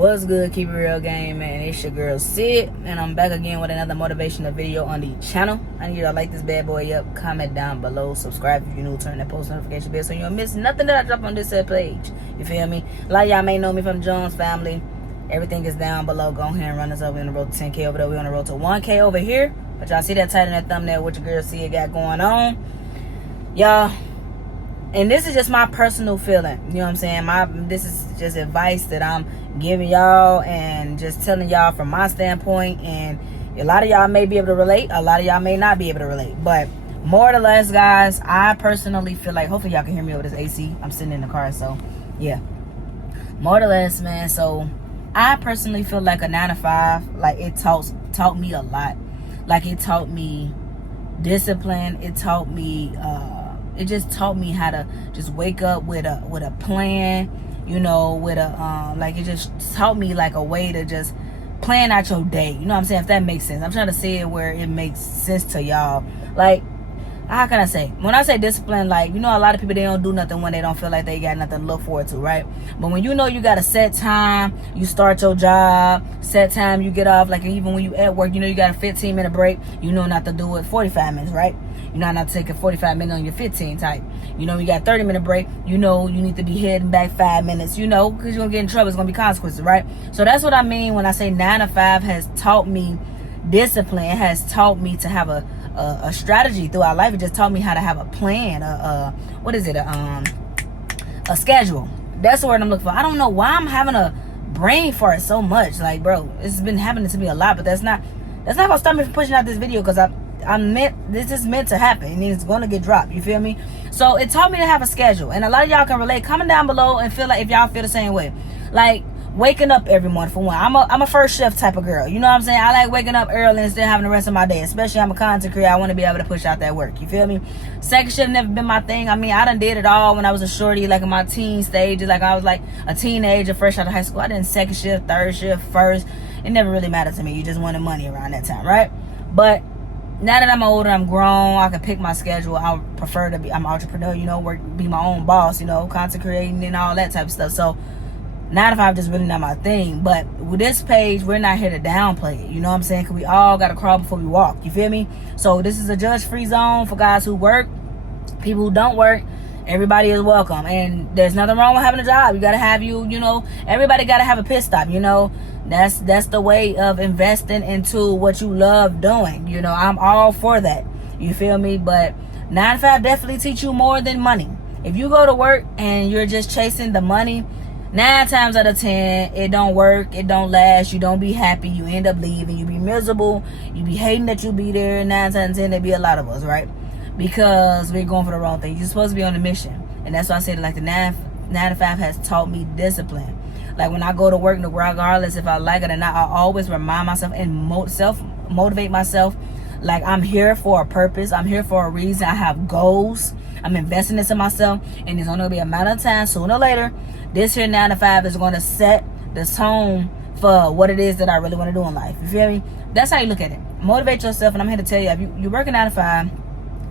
What's good, keep it real game, man? It's your girl Sid, and I'm back again with another motivational video on the channel. I need you to like this bad boy up, comment down below, subscribe if you're new, turn that post notification bell so you don't miss nothing that I drop on this page. You feel me? A lot of y'all may know me from the Jones family. Everything is down below. Go ahead and run us up. We're on the road to 10K over there. We're on the road to 1K over here. But y'all see that title in that thumbnail, what your girl Sid got going on, y'all. And this is just my personal feeling. You know what I'm saying? This is just advice that I'm giving y'all and just telling y'all from my standpoint. And a lot of y'all may be able to relate. A lot of y'all may not be able to relate. But more or less, guys, I personally feel like, hopefully y'all can hear me over this AC. I'm sitting in the car, so yeah. More or less, man. So I personally feel like a 9 to 5, like it taught me a lot. Like it taught me discipline. It taught me it just taught me how to just wake up with a plan, you know, with a like it just taught me like a way to just plan out your day. You know what I'm saying? If that makes sense. I'm trying to say it where it makes sense to y'all. Like, how can I say? When I say discipline, like, you know, a lot of people, they don't do nothing when they don't feel like they got nothing to look forward to, right? But when you know you got a set time, you start your job, set time you get off, like even when you at work, you know you got a 15-minute break, you know not to do it 45 minutes, right? You know not to take a 45 minute on your 15 type. You know you got a 30-minute break, you know you need to be heading back 5 minutes, you know, because you're going to get in trouble. It's going to be consequences, right? So that's what I mean when I say 9 to 5 has taught me discipline. It has taught me to have a strategy throughout life. It just taught me how to have a plan, a schedule. That's the word I'm looking for. I don't know why I'm having a brain fart so much. Like, bro, it's been happening to me a lot, but that's not gonna stop me from pushing out this video, because this is meant to happen and it's gonna get dropped. You feel me? So it taught me to have a schedule, and a lot of y'all can relate. Comment down below and feel like if y'all feel the same way. Like waking up every morning, for one. I'm a first shift type of girl. You know what I'm saying? I like waking up early and still having the rest of my day. Especially I'm a content creator. I want to be able to push out that work. You feel me? Second shift never been my thing. I mean, I done did it all when I was a shorty, like in my teen stages. Like I was like a teenager, fresh out of high school. I did second shift, third shift, first. It never really mattered to me. You just wanted money around that time, right? But now that I'm older, I'm grown, I can pick my schedule. I prefer to be, I'm an entrepreneur, you know, be my own boss, you know, content creating and all that type of stuff. So 9 to 5 just really not my thing. But with this page, we're not here to downplay it. You know what I'm saying? Because we all got to crawl before we walk. You feel me? So this is a judge-free zone for guys who work. People who don't work, everybody is welcome. And there's nothing wrong with having a job. You got to have you know, everybody got to have a pit stop, you know. That's the way of investing into what you love doing. You know, I'm all for that. You feel me? But 9 to 5 definitely teach you more than money. If you go to work and you're just chasing the money, 9 times out of 10, it don't work, it don't last, you don't be happy, you end up leaving, you be miserable, you be hating that you be there. 9 times out of 10, there be a lot of us, right? Because we're going for the wrong thing. You're supposed to be on a mission. And that's why I said, like, the 9 to 5 has taught me discipline. Like, when I go to work, regardless if I like it or not, I always remind myself and self-motivate myself. Like, I'm here for a purpose. I'm here for a reason. I have goals. I'm investing into myself. And it's only going to be a matter of time, sooner or later, this here 9 to 5 is going to set the tone for what it is that I really want to do in life. You feel me? That's how you look at it. Motivate yourself. And I'm here to tell you, if you're working 9 to 5,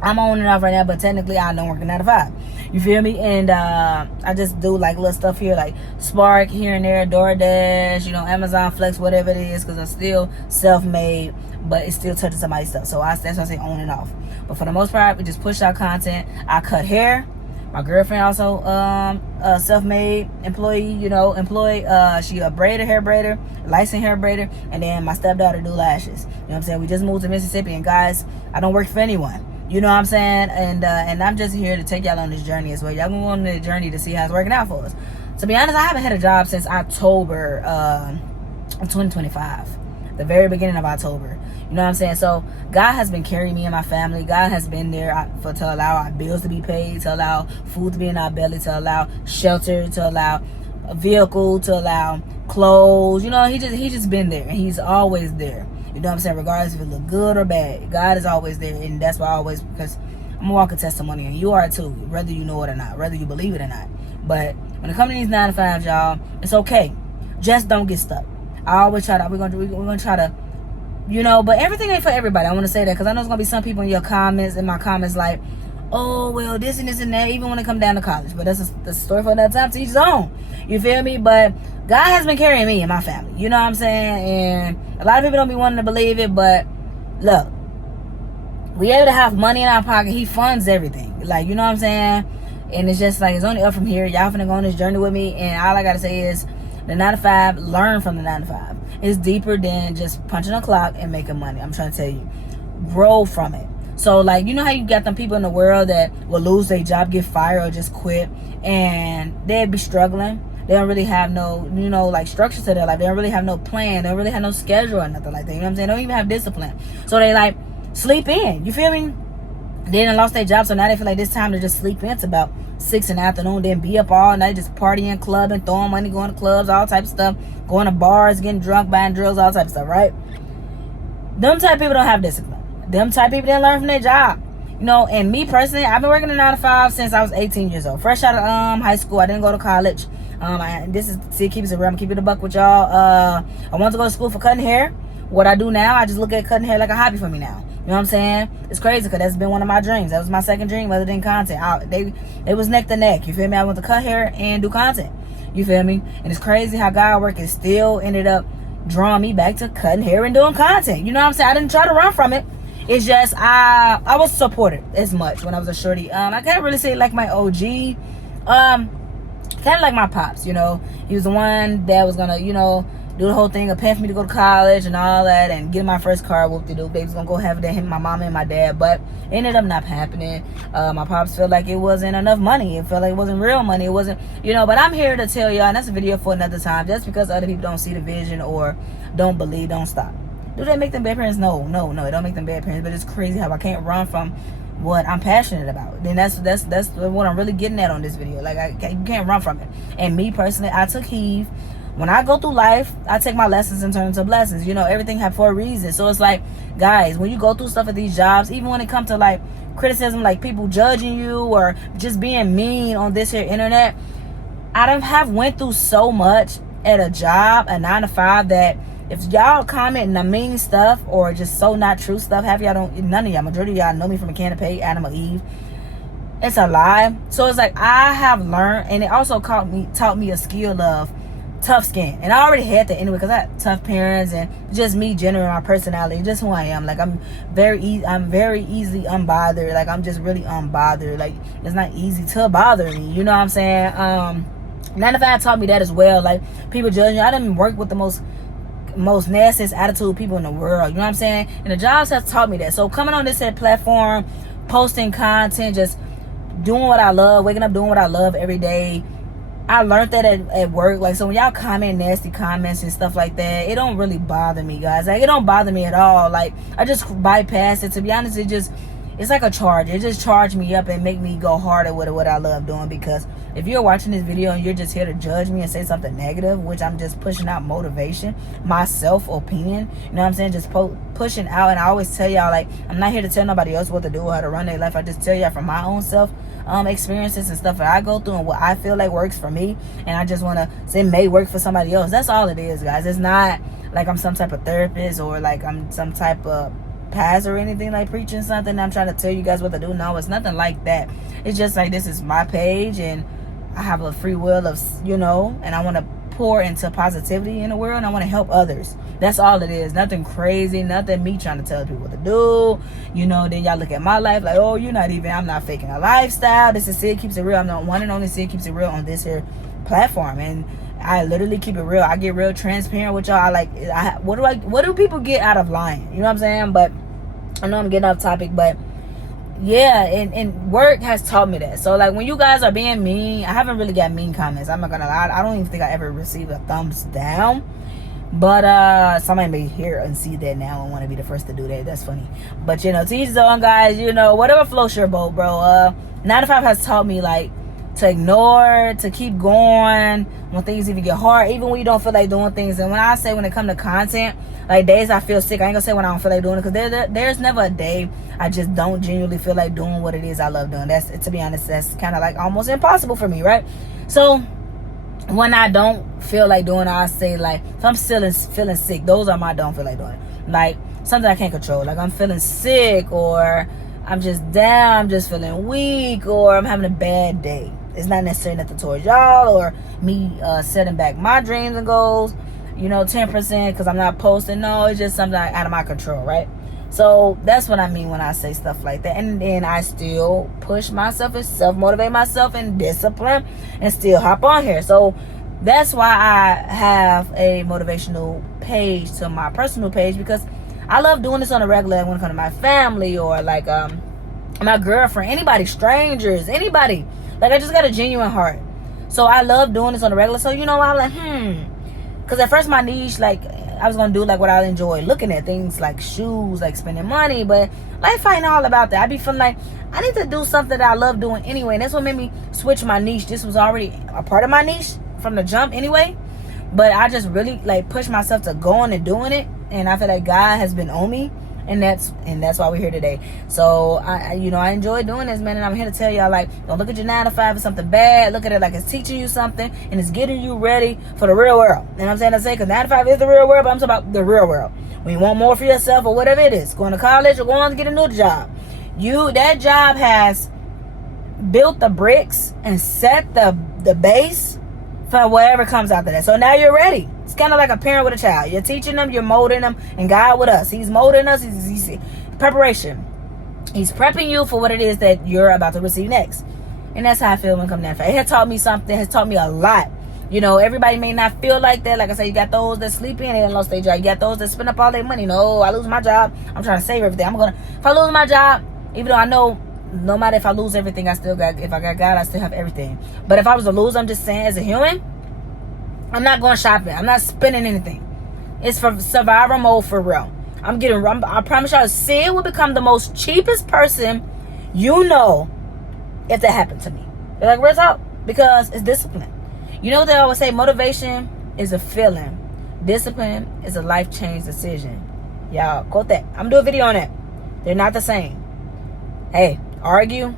I'm on and off right now, but technically I don't work 9 to 5. You feel me? And I just do like little stuff here, like Spark here and there, DoorDash, you know, Amazon Flex, whatever it is, because I'm still self-made, but it still touches somebody's stuff. So that's why I say on and off. But for the most part, we just push out content. I cut hair. My girlfriend also a self-made employee, you know, she a hair braider, licensed hair braider, and then my stepdaughter do lashes. You know what I'm saying? We just moved to Mississippi, and guys, I don't work for anyone. You know what I'm saying? And I'm just here to take y'all on this journey as well. Y'all going on the journey to see how it's working out for us. To be honest, I haven't had a job since October of 2025. The very beginning of October. You know what I'm saying? So God has been carrying me and my family. God has been there to allow our bills to be paid, to allow food to be in our belly, to allow shelter, to allow a vehicle, to allow clothes. You know, he just been there, and he's always there. You know what I'm saying? Regardless if it look good or bad, God is always there. And that's why I always, because I'm a walking testimony, and you are too, whether you know it or not, whether you believe it or not. But when it comes to these 9 to 5, y'all, it's okay. Just don't get stuck. I always try to, we're gonna try to, you know, but everything ain't for everybody. I want to say that, because I know there's gonna be some people in my comments like, oh, well, this and this and that, even when it come down to college. But that's a story for another time, to each his own. You feel me? But God has been carrying me and my family. You know what I'm saying? And a lot of people don't be wanting to believe it, but look, we able to have money in our pocket. He funds everything. Like, you know what I'm saying? And it's just like, it's only up from here. Y'all finna go on this journey with me. And all I gotta say is, the 9 to 5, learn from the 9 to 5. It's deeper than just punching a clock and making money. I'm trying to tell you. Grow from it. So, like, you know how you got them people in the world that will lose their job, get fired, or just quit, and they'd be struggling. They don't really have no, you know, like, structure to their life. They don't really have no plan. They don't really have no schedule or nothing like that. You know what I'm saying? They don't even have discipline. So they, like, sleep in. You feel me? They done lost their job, so now they feel like it's time to just sleep in. It's about 6 in the afternoon, then be up all night, just partying, clubbing, throwing money, going to clubs, all types of stuff, going to bars, getting drunk, buying drugs, all types of stuff, right? Them type of people don't have discipline. Them type of people didn't learn from their job. You know, and me personally, I've been working a 9 to 5 since I was 18 years old. Fresh out of high school. I didn't go to college. This is, see, keeps it real. I'm keeping it a buck with y'all. I wanted to go to school for cutting hair. What I do now, I just look at cutting hair like a hobby for me now. You know what I'm saying? It's crazy because that's been one of my dreams. That was my second dream other than content. It was neck to neck. You feel me? I want to cut hair and do content. You feel me? And it's crazy how God work is still ended up drawing me back to cutting hair and doing content. You know what I'm saying? I didn't try to run from it. It's just I was supported as much when I was a shorty. I can't really say like my OG. Kind of like my pops, you know. He was the one that was gonna, you know, do the whole thing of paying for me to go to college and all that, and get my first car. Whoop-de-doo. Baby's gonna go have it at him, my mom and my dad, but it ended up not happening. My pops felt like it wasn't enough money. It felt like it wasn't real money. It wasn't, you know. But I'm here to tell y'all, and that's a video for another time. Just because other people don't see the vision or don't believe, don't stop. Do they make them bad parents? No, it don't make them bad parents. But it's crazy how I can't run from what I'm passionate about. Then that's what I'm really getting at on this video. Like, you can't run from it. And me personally, I took heed. When I go through life, I take my lessons and turn into blessings. You know, everything happened for a reason. So it's like, guys, when you go through stuff at these jobs, even when it comes to like criticism, like people judging you or just being mean on this here internet, I don't have went through so much at a job, a 9 to 5, that if y'all commenting the mean stuff or just so not true stuff, none of y'all, majority of y'all know me from a can of paint, Adam or Eve. It's a lie. So it's like, I have learned, and it also taught me a skill of tough skin. And I already had that anyway, because I had tough parents and just me generating my personality, just who I am. Like, I'm very easily unbothered. Like, I'm just really unbothered. Like, it's not easy to bother me. You know what I'm saying? 9 to 5 taught me that as well. Like, people judging you. I didn't work with the most nastiest attitude people in the world. You know what I'm saying? And the jobs has taught me that. So coming on this platform, posting content, just doing what I love, waking up doing what I love every day. I learned that at work. Like, so when y'all comment nasty comments and stuff like that, it don't really bother me, guys. Like, it don't bother me at all. Like, I just bypass it. To be honest, it's like a charge. It just charged me up and make me go harder with what I love doing. Because if you're watching this video and you're just here to judge me and say something negative, which I'm just pushing out motivation, my self-opinion, you know what I'm saying? Just pushing out. And I always tell y'all, like, I'm not here to tell nobody else what to do or how to run their life. I just tell y'all from my own self experiences and stuff that I go through and what I feel like works for me, and I just want to say may work for somebody else. That's all it is, guys. It's not like I'm some type of therapist or like I'm some type of pastor or anything, like preaching something. I'm trying to tell you guys what to do. No, it's nothing like that. It's just like, this is my page and I have a free will of, you know, and I want to pour into positivity in the world, and I want to help others. That's all it is. Nothing crazy, nothing me trying to tell people what to do. You know, then y'all look at my life like, oh, I'm not faking a lifestyle. This is Sid Keeps It Real. I'm not one and only Sid Keeps It Real on this here platform. And I literally keep it real. I get real transparent with y'all. What do people get out of lying? You know what I'm saying? But I know I'm getting off topic, but yeah, and work has taught me that. So like, when you guys are being mean, I haven't really got mean comments. I'm not gonna lie. I don't even think I ever received a thumbs down. But somebody may hear and see that now and want to be the first to do that. That's funny. But you know, to each his own, guys. You know, whatever floats your boat, bro. 9 to 5 has taught me like to ignore, to keep going when things even get hard, even when you don't feel like doing things. And when I say when it comes to content, like days I feel sick, I ain't gonna say when I don't feel like doing it, because there's never a day I just don't genuinely feel like doing what it is I love doing. That's, to be honest, that's kind of like almost impossible for me, right? So when I don't feel like doing it, I say, like, if I'm still feeling sick, those are my don't feel like doing it. Like something I can't control. Like I'm feeling sick, or I'm just down, I'm just feeling weak, or I'm having a bad day. It's not necessarily nothing towards y'all or me setting back my dreams and goals, 10% because I'm not posting. No, it's just something out of my control, right? So that's what I mean when I say stuff like that. And then I still push myself and self-motivate myself and discipline and still hop on here. So that's why I have a motivational page to my personal page, because I love doing this on a regular when it comes to my family or like my girlfriend, anybody, strangers, anybody. Like, I just got a genuine heart. So I love doing this on a regular. So, I'm like, because at first my niche, like, I was going to do like what I enjoy looking at, things like shoes, like spending money. But life ain't all about that. I be feeling like I need to do something that I love doing anyway. And that's what made me switch my niche. This was already a part of my niche from the jump anyway. But I just really like pushed myself to going and doing it. And I feel like God has been on me. And that's why we're here today. So I enjoy doing this, man. And I'm here to tell y'all, like, don't look at your 9 to 5 as something bad. Look at it like it's teaching you something and it's getting you ready for the real world. You know what I'm saying? I say, because 9 to 5 is the real world, but I'm talking about the real world. When you want more for yourself or whatever it is, going to college or going to get a new job, that job has built the bricks and set the base for whatever comes after that. So now you're ready. It's kind of like a parent with a child. You're teaching them, you're molding them, and God with us. He's molding us. He's preparation. He's prepping you for what it is that you're about to receive next. And that's how I feel when it comes down to it. It has taught me something. It has taught me a lot. Everybody may not feel like that. Like I said, you got those that sleep in and lost their job. You got those that spend up all their money. No, I lose my job, I'm trying to save everything. If I lose my job, even though I know no matter if I lose everything, if I got God, I still have everything. But if I was to lose, I'm just saying, as a human, I'm not going shopping. I'm not spending anything. It's for survival mode for real. I promise y'all, Sid will become the most cheapest person if that happened to me. They're like, real talk, because it's discipline. You know what they always say? Motivation is a feeling. Discipline is a life change decision. Y'all, quote that. I'm going to do a video on that. They're not the same. Hey, argue.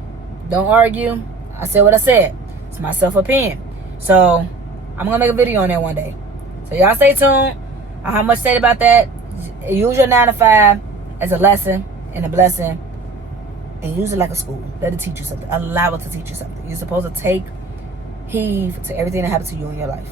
Don't argue. I said what I said. It's my self-opinion. So I'm going to make a video on that one day. So y'all stay tuned. I don't have much to say about that. Use your 9 to 5 as a lesson and a blessing. And use it like a school. Let it teach you something. Allow it to teach you something. You're supposed to take heed to everything that happens to you in your life.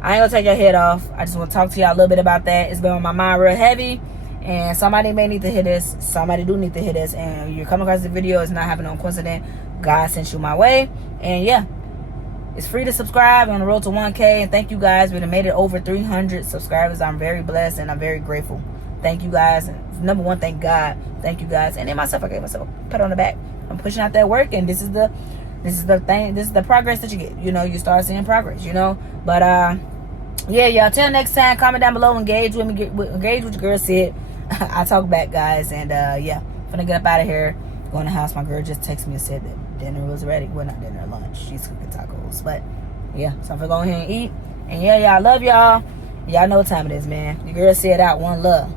I ain't going to take your head off. I just want to talk to y'all a little bit about that. It's been on my mind real heavy. And somebody may need to hear this. Somebody do need to hear this. And you're coming across the video. It's not happening on coincidence. God sent you my way. And yeah. It's free to subscribe on the road to 1K. And thank you guys. We have made it over 300 subscribers. I'm very blessed and I'm very grateful. Thank you guys. And number one, thank God. Thank you guys. And then myself, I gave myself a pat on the back. I'm pushing out that work, and this is the thing. This is the progress that you get. You start seeing progress. But yeah, y'all. Till next time. Comment down below. Engage with me. Engage with your girl Sid. I talk back, guys. And yeah, I'm gonna get up out of here. Going to the house. My girl just texted me and said that dinner was ready. Well, not dinner, lunch. She's cooking tacos. But yeah, so I'm gonna go ahead and eat. And yeah, y'all, love y'all. Y'all know what time it is, man. Your girl said out. One love.